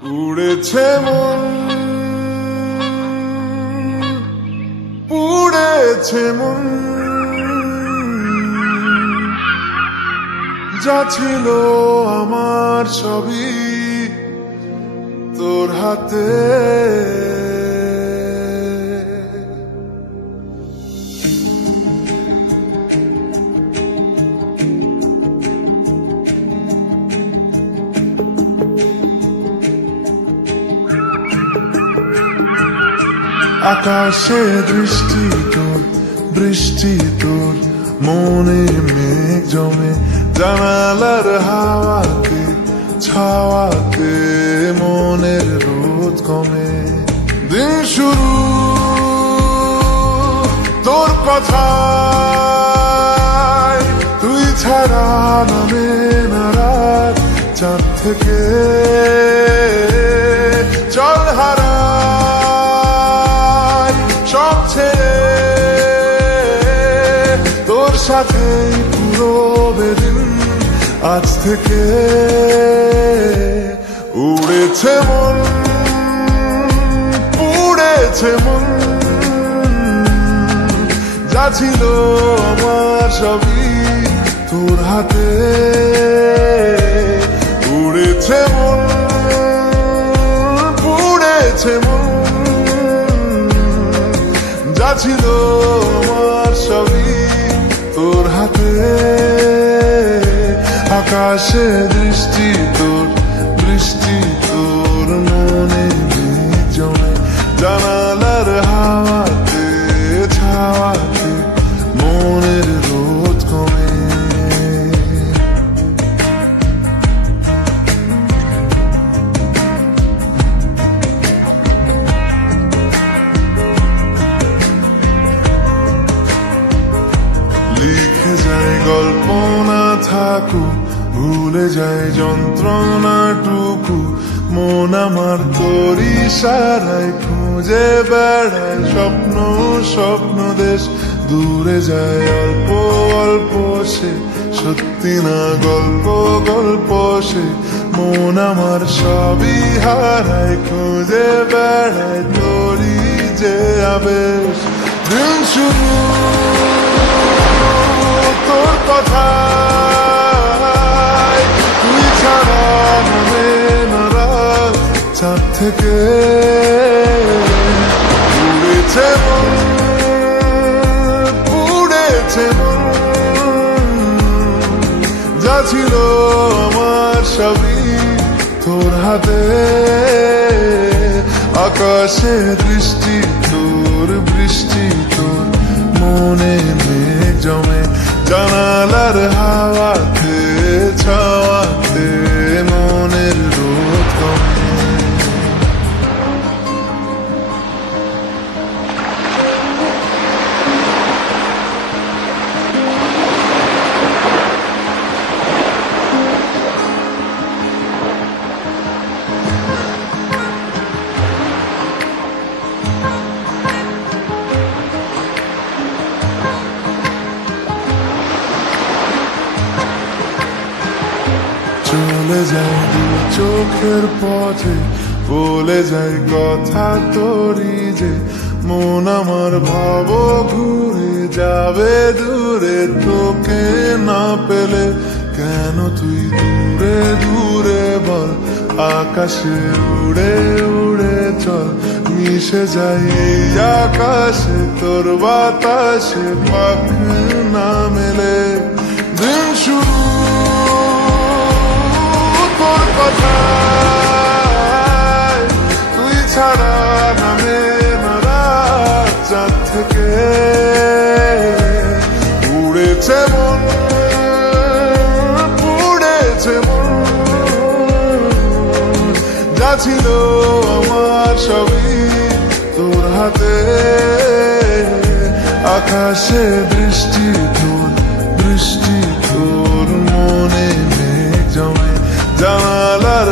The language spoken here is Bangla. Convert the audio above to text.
উড়েছে মন, পুড়েছে মন, যা ছিল আমার সবই তোর হাতে। আকাশে দৃষ্টি তোর, বৃষ্টি তোর, মনে মেঘ জমে, জানালার হাওয়াতে ছাওয়াতে মনের রোদ কমে। দিন শুরু তোর কথায়, তুই ছাড়া নামে না রাত, চাঁদ থেকে চল হারা সব ছেড়ে, তোর সাথেই পুরো বেদিন আজ থেকে। উড়েছে মন, পুড়েছে মন, যা ছিল আমার সবই তোর হাতে। উড়েছে মন, পুড়েছে মন, যা ছিল আমার সবই তোর হাতে। আকাশে দৃষ্টি তোর, বৃষ্টি তোর, মনে মেঘ জমে, জানালার হাওয়াতে ছাওয়াতে মনের রোদ কমে। লিখে যায় গল্প না থাকুক, ভুলে যায় যন্ত্রণাটুকু, মন আমার তোর ইশারায় খুঁজে বেড়ায় স্বপ্ন স্বপ্ন দেশ। দূরে যায় অল্প অল্প সে, সত্যি না গল্প গল্প সে, মন আমার সবই হারায় খুঁজে বেড়ায় তোরই যে আবেশ। দিন শুরু তোর কথায়, তুই ছাড়া নামে না রাত, চাঁদ থেকে উড়েছে মন, পুড়েছে মন, যা ছিল আমার সবই তোর হাতে। আকাশে দৃষ্টি তোর, বৃষ্টি তোর, মনে মেঘ জমে, জানালার হাওয়াতে ছাওয়াতে মনের রোদ কমে। চলে যাই দু চোখের পথে, বলে যাই কথা তোরই যে, মন আমার ভাব ঘুরে যাবে দূরে, তোকে না পেলে কেন তুই দূরে দূরে বল। আকাশে উড়ে উড়ে চল, মিশে যাই এই আকাশে তোর বাতাসে, পাখ না মেলে। দিন শুরু তোর কথায়, তুই ছাড়া নামে না রাত, চাঁদ থেকে উড়েছে মন, পুড়েছে মন, যা ছিল আমার সবই তোর হাতে। আকাশে দৃষ্টি তোর, বৃষ্টি তোর, মনে মেঘ জমে, জানালার